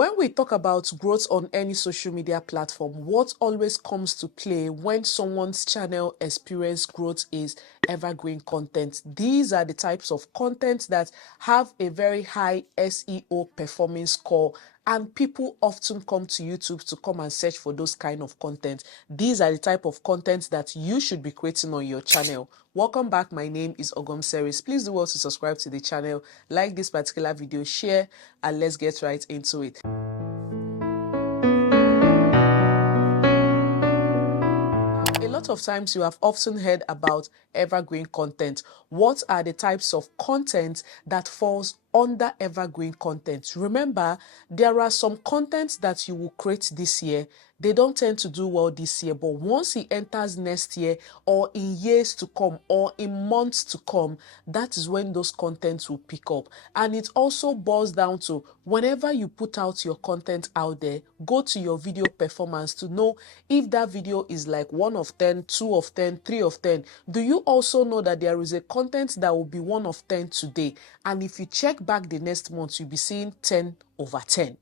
When we talk about growth on any social media platform, what always comes to play when someone's channel experience growth is evergreen content. These are the types of content that have a very high SEO performance score, and people often come to YouTube to come and search for those kind of content. These are the type of content that you should be creating on your channel. Welcome back. My name is OGOM'S. Please do well to subscribe to the channel, like this particular video, share, and let's get right into it. A lot of times you have often heard about evergreen content. What are the types of content that falls under evergreen content? Remember, there are some contents that you will create this year. They don't tend to do well this year, but once it enters next year or in years to come or in months to come, that is when those contents will pick up. And it also boils down to whenever you put out your content out there, go to your video performance to know if that video is like 1 of 10, 2 of 10, 3 of 10. Do you also know that there is a content that will be 1 of 10 today? And if you check back the next month, you'll be seeing 10 over 10.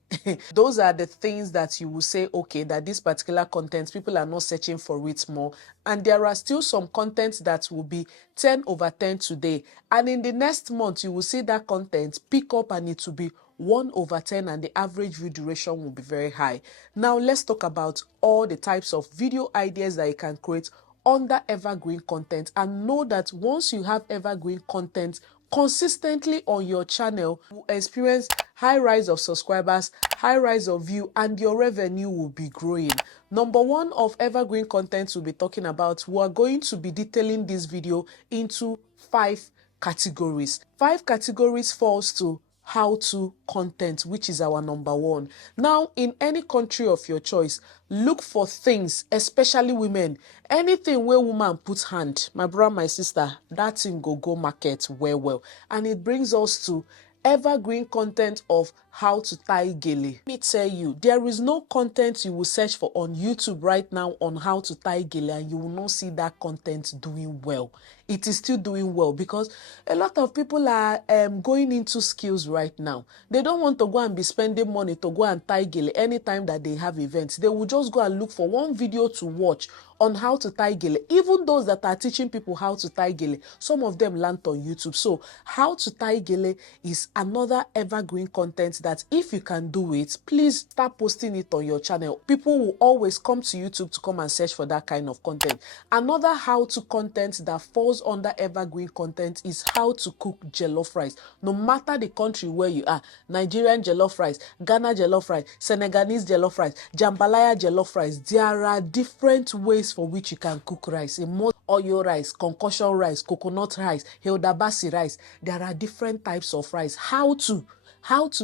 Those are the things that you will say, okay, that this particular content, people are not searching for it more. And there are still some content that will be 10 over 10 today. And in the next month, you will see that content pick up and it will be 1 over 10, and the average view duration will be very high. Now, let's talk about all the types of video ideas that you can create under evergreen content, and know that once you have evergreen content consistently on your channel, you will experience high rise of subscribers, high rise of view, and your revenue will be growing. Number one of evergreen content we'll be talking about, we are going to be detailing this video into 5 categories. 5 categories falls to how-to content, which is our number 1. Now, in any country of your choice, look for things, especially women, anything where woman put hand, my brother, my sister, that thing go market well. And it brings us to evergreen content of how to tie gele. Let me tell you, there is no content you will search for on YouTube right now on how to tie gele and you will not see that content doing well. It is still doing well because a lot of people are going into skills right now. They don't want to go and be spending money to go and tie gele anytime that they have events. They will just go and look for one video to watch on how to tie gele. Even those that are teaching people how to tie gele, some of them land on YouTube. So how to tie gele is another evergreen content that if you can do it, please start posting it on your channel. People will always come to YouTube to come and search for that kind of content. Another how-to content that falls under evergreen content is how to cook jollof rice. No matter the country where you are, Nigerian jollof rice, Ghana jollof rice, Senegalese jollof rice, jambalaya jollof rice, there are different ways for which you can cook rice. In most oil rice, concussion rice, coconut rice, hildabasi rice, there are different types of rice. How to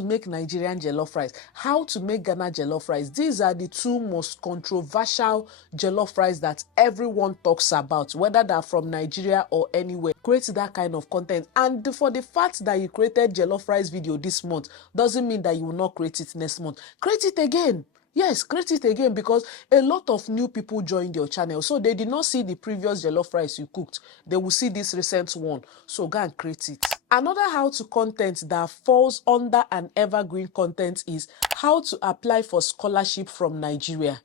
make Nigerian jollof rice, how to make Ghana jollof rice. These are the 2 most controversial jollof rice that everyone talks about, whether they're from Nigeria or anywhere. Create that kind of content. And for the fact that you created jollof rice video this month doesn't mean that you will not create it next month. Create it again. Yes, create it again, because a lot of new people joined your channel. So they did not see the previous jollof rice you cooked. They will see this recent one. So go and create it. Another how-to content that falls under an evergreen content is how to apply for scholarship from Nigeria.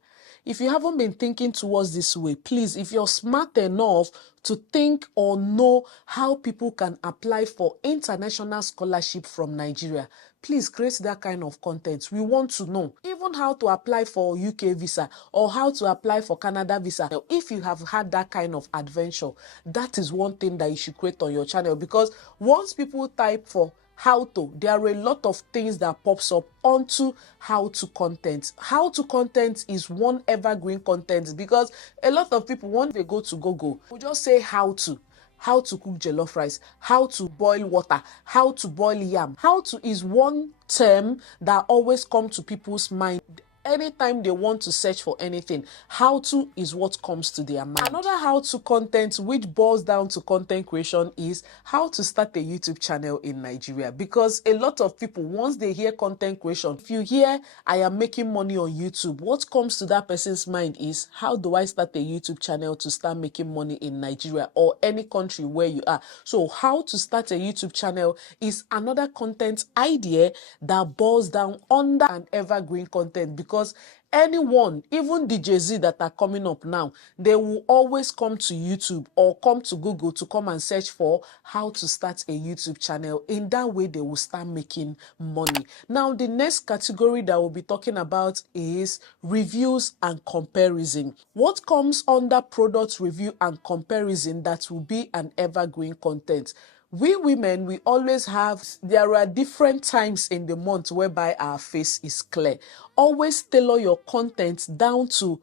If you haven't been thinking towards this way, please, if you're smart enough to think or know how people can apply for international scholarship from Nigeria, please create that kind of content. We want to know. Even how to apply for UK visa or how to apply for Canada visa. If you have had that kind of adventure, that is one thing that you should create on your channel, because once people type for how to, there are a lot of things that pops up onto how to content. How to content is one evergreen content, because a lot of people, once they go to Google, will just say how to cook jollof rice, how to boil water, how to boil yam. How to is one term that always comes to people's mind. Anytime they want to search for anything, how to is what comes to their mind. Another how to content which boils down to content creation is how to start a YouTube channel in Nigeria, because a lot of people, once they hear content creation, if you hear I am making money on YouTube, what comes to that person's mind is, how do I start a YouTube channel to start making money in Nigeria or any country where you are? So how to start a YouTube channel is another content idea that boils down under an evergreen content, because anyone, even the Jay-Z that are coming up now, they will always come to YouTube or come to Google to come and search for how to start a YouTube channel. In that way, they will start making money. Now, the next category that we'll be talking about is reviews and comparison. What comes under product review and comparison that will be an evergreen content? We women, we always have, there are different times in the month whereby our face is clear. Always tailor your content down to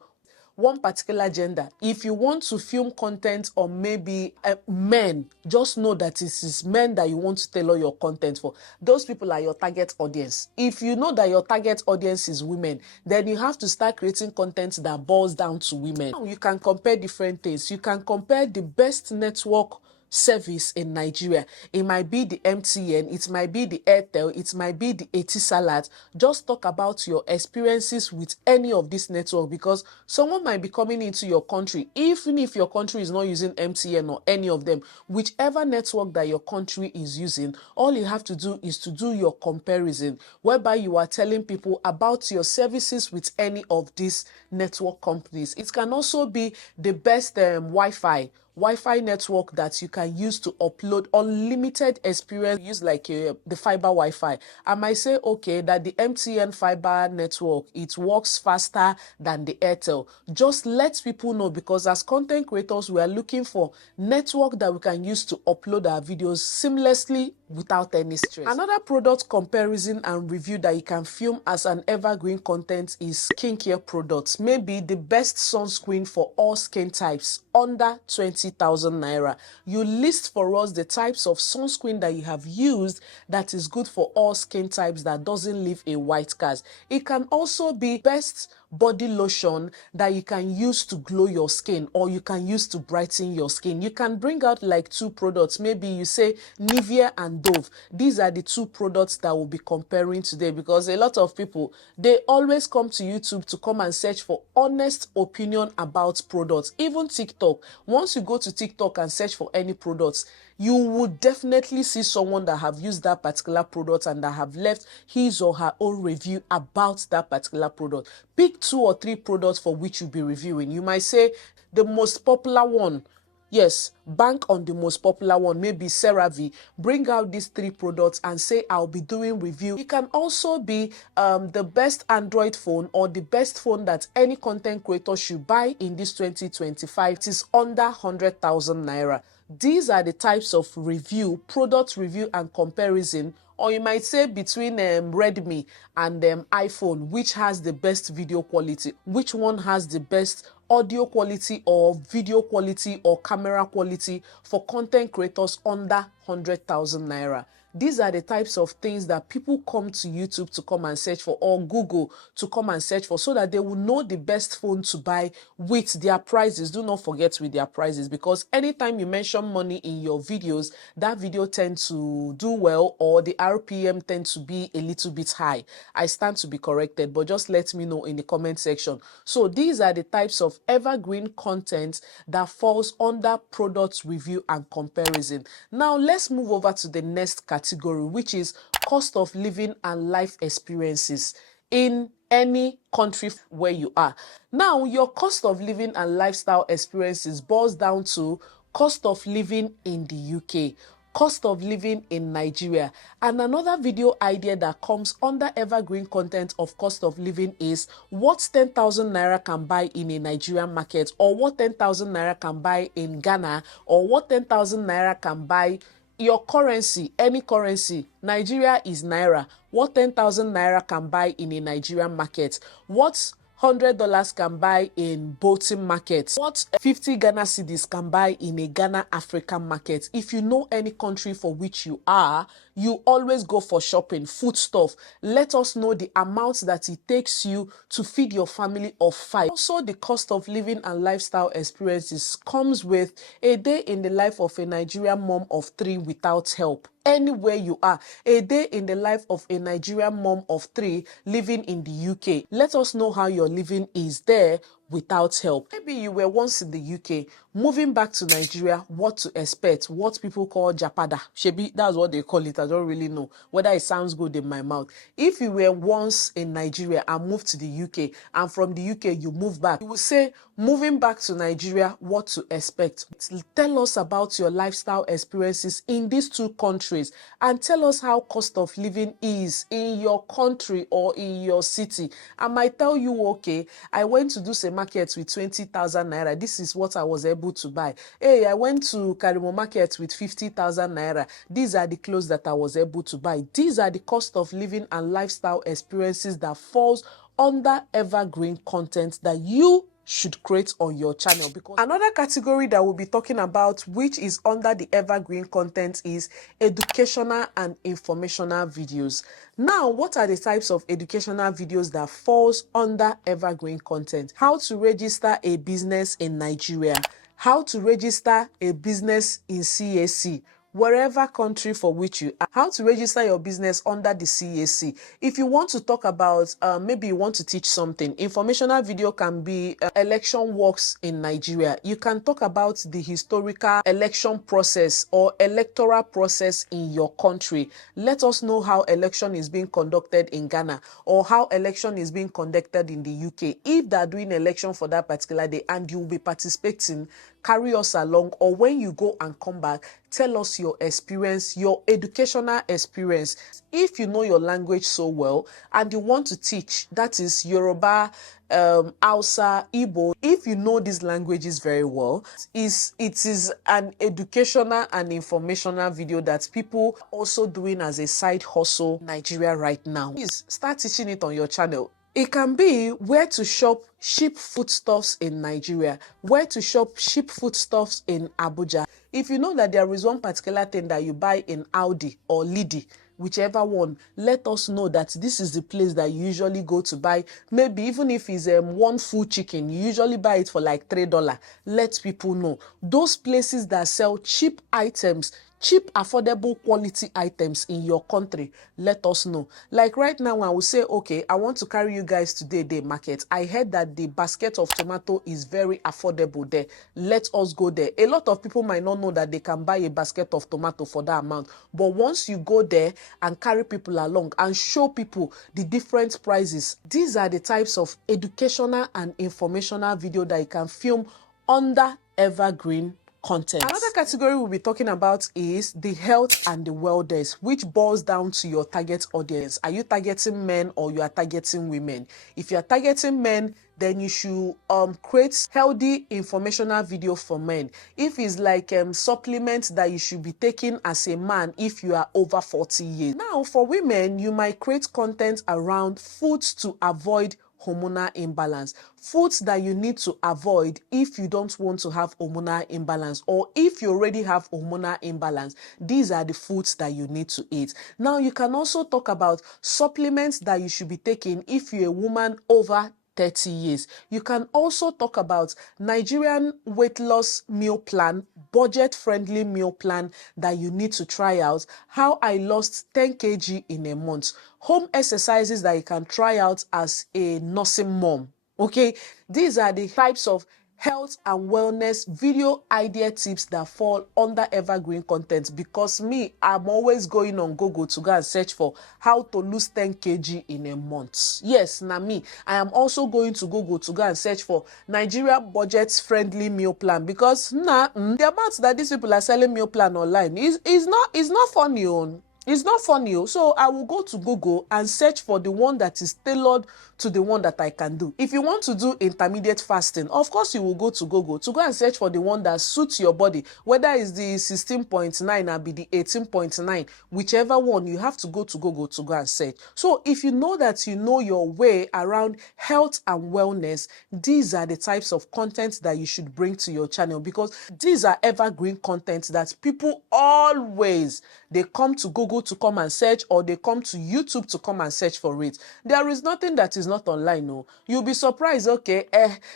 one particular gender. If you want to film content on maybe men, just know that it is men that you want to tailor your content for. Those people are your target audience. If you know that your target audience is women, then you have to start creating content that boils down to women. Now, you can compare different things. You can compare the best network service in Nigeria. It might be the MTN, it might be the Airtel, it might be the Etisalat. Just talk about your experiences with any of this network, because someone might be coming into your country, even if your country is not using MTN or any of them, whichever network that your country is using, all you have to do is to do your comparison, whereby you are telling people about your services with any of these network companies. It can also be the best Wi-Fi network that you can use to upload unlimited experience. Use like the fiber Wi-Fi. I might say, okay, that the MTN fiber network, it works faster than the Airtel. Just let people know, because as content creators, we are looking for network that we can use to upload our videos seamlessly without any stress. Another product comparison and review that you can film as an evergreen content is skincare products. Maybe the best sunscreen for all skin types under 20,000 naira. You list for us the types of sunscreen that you have used that is good for all skin types, that doesn't leave a white cast. It can also be best body lotion that you can use to glow your skin, or you can use to brighten your skin. You can bring out like two products. Maybe you say Nivea and Dove. These are the two products that we'll be comparing today, because a lot of people, they always come to YouTube to come and search for honest opinion about products. Even TikTok, once you go to TikTok and search for any products, you would definitely see someone that have used that particular product and that have left his or her own review about that particular product. Pick 2 or 3 products for which you'll be reviewing. You might say the most popular one. Yes, bank on the most popular one, maybe CeraVe. Bring out these 3 products and say, I'll be doing review. It can also be the best Android phone, or the best phone that any content creator should buy in this 2025. It is under 100,000 naira. These are the types of review, product review and comparison. Or you might say between Redmi and iPhone, which has the best video quality, which one has the best audio quality or video quality or camera quality for content creators under 100,000 naira. These are the types of things that people come to YouTube to come and search for, or Google to come and search for, so that they will know the best phone to buy with their prices. Do not forget with their prices, because anytime you mention money in your videos, that video tends to do well, or the RPM tends to be a little bit high. I stand to be corrected, but just let me know in the comment section. So these are the types of evergreen content that falls under product review and comparison. Now let's move over to the next category, which is cost of living and life experiences in any country where you are. Now, your cost of living and lifestyle experiences boils down to cost of living in the UK, cost of living in Nigeria. And another video idea that comes under evergreen content of cost of living is what 10,000 naira can buy in a Nigerian market, or what 10,000 naira can buy in Ghana, or what 10,000 naira can buy your currency, any currency. Nigeria is naira. What 10,000 naira can buy in a Nigerian market? What $100 can buy in Bolton market, what 50 Ghana cedis can buy in a Ghana African market. If you know any country for which you are, you always go for shopping, food stuff. Let us know the amount that it takes you to feed your family of 5. Also, the cost of living and lifestyle experiences comes with a day in the life of a Nigerian mom of 3 without help. Anywhere you are, a day in the life of a Nigerian mom of 3 living in the UK. Let us know how your living is there without help. Maybe you were once in the UK, moving back to Nigeria, what to expect, what people call Japada. Shebi, that's what they call it. I don't really know whether it sounds good in my mouth. If you were once in Nigeria and moved to the UK, and from the UK you move back, you will say, moving back to Nigeria, what to expect. Tell us about your lifestyle experiences in these 2 countries, and tell us how cost of living is in your country or in your city. I might tell you, okay, I went to do some market with 20,000 naira. This is what I was able to buy. Hey, I went to Karimo market with 50,000 naira. These are the clothes that I was able to buy. These are the cost of living and lifestyle experiences that falls under evergreen content that you should create on your channel. Because another category that we'll be talking about, which is under the evergreen content, is educational and informational videos. Now, what are the types of educational videos that falls under evergreen content? How to register a business in Nigeria, how to register a business in CAC, wherever country for which you are, how to register your business under the CAC. If you want to talk about, maybe you want to teach something, informational video can be election works in Nigeria. You can talk about the historical election process or electoral process in your country. Let us know how election is being conducted in Ghana, or how election is being conducted in the UK. If they're doing election for that particular day and you will be participating, carry us along. Or when you go and come back, tell us your experience, your educational experience. If you know your language so well and you want to teach, that is Yoruba, Hausa, Igbo, if you know these languages very well, it is an educational and informational video that people also doing as a side hustle in Nigeria right now. Please start teaching it on your channel. It can be where to shop cheap foodstuffs in Nigeria, where to shop cheap foodstuffs in Abuja. If you know that there is one particular thing that you buy in Audi or Lidl, whichever one, let us know that this is the place that you usually go to buy. Maybe even if it's one full chicken, you usually buy it for like $3. Let people know. Those places that sell cheap items, cheap, affordable quality items in your country, let us know. Like right now, I will say, okay, I want to carry you guys to the market. I heard that the basket of tomato is very affordable there. Let us go there. A lot of people might not know that they can buy a basket of tomato for that amount. But once you go there and carry people along and show people the different prices, these are the types of educational and informational video that you can film under evergreen content. Another category we'll be talking about is the health and the wellness, which boils down to your target audience. Are you targeting men or you are targeting women? If you are targeting men, then you should create healthy informational video for men. If it's like supplements that you should be taking as a man if you are over 40 years. Now, for women, you might create content around foods to avoid hormonal imbalance, foods that you need to avoid if you don't want to have hormonal imbalance, or if you already have hormonal imbalance. These are the foods that you need to eat. Now, you can also talk about supplements that you should be taking if you're a woman over 30 years. You can also talk about Nigerian weight loss meal plan, budget-friendly meal plan that you need to try out, how I lost 10 kg in a month, home exercises that you can try out as a nursing mom. Okay, these are the types of health and wellness video idea tips that fall under evergreen content, because I'm always going on Google to go and search for how to lose 10 kg in a month. Yes, me. I am also going to Google to go and search for Nigeria budget friendly meal plan, because the amount that these people are selling meal plan online is not funny. It's not funny. So I will go to Google and search for the one that is tailored to the one that I can do. If you want to do intermediate fasting, of course you will go to Google to go and search for the one that suits your body, whether it's the 16.9 or be the 18.9, whichever one, you have to go to Google to go and search. So if you know that you know your way around health and wellness, these are the types of content that you should bring to your channel, because these are evergreen content that people always, they come to Google to come and search, or they come to YouTube to come and search for it. There is nothing that is not online. No, you'll be surprised. Okay,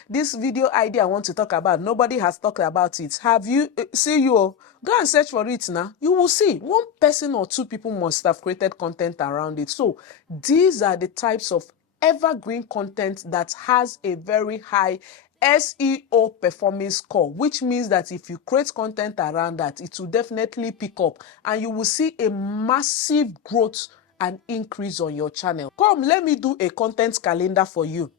this video idea I want to talk about, nobody has talked about it. Have you? See you. Go and search for it now. You will see one person or two people must have created content around it. So these are the types of evergreen content that has a very high SEO performance score, which means that if you create content around that, it will definitely pick up and you will see a massive growth and increase on your channel. Come, let me do a content calendar for you.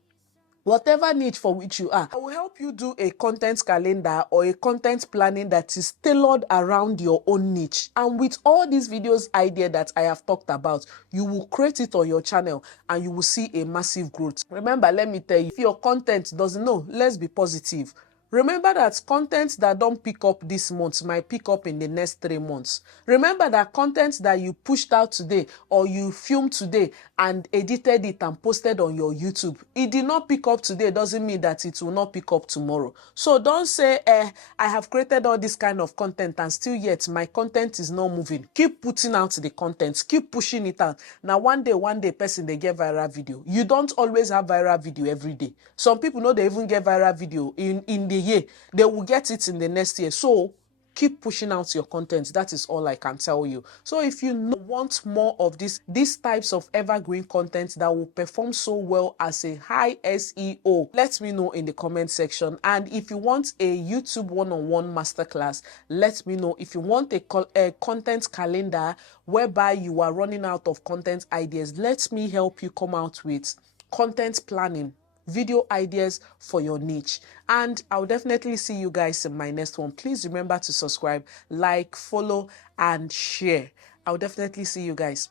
Whatever niche for which you are, I will help you do a content calendar or a content planning that is tailored around your own niche. And with all these videos idea that I have talked about, you will create it on your channel and you will see a massive growth. Remember, let me tell you, if your content doesn't know, let's be positive. Remember that content that don't pick up this month might pick up in the next 3 months. Remember that content that you pushed out today or you filmed today and edited it and posted on your YouTube, it did not pick up today doesn't mean that it will not pick up tomorrow. So don't say, I have created all this kind of content and still yet my content is not moving. Keep putting out the content. Keep pushing it out. Now one day person they get viral video. You don't always have viral video every day. Some people know they even get viral video in the year. They will get it in the next year. So keep pushing out your content. That is all I can tell you. So if you want more of these types of evergreen content that will perform so well as a high SEO, let me know in the comment section. And if you want a YouTube one-on-one masterclass, let me know. If you want a content calendar whereby you are running out of content ideas, let me help you come out with content planning, video ideas for your niche. And I'll definitely see you guys in my next one. Please remember to subscribe, like, follow, and share. I'll definitely see you guys.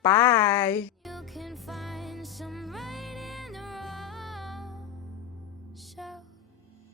Bye.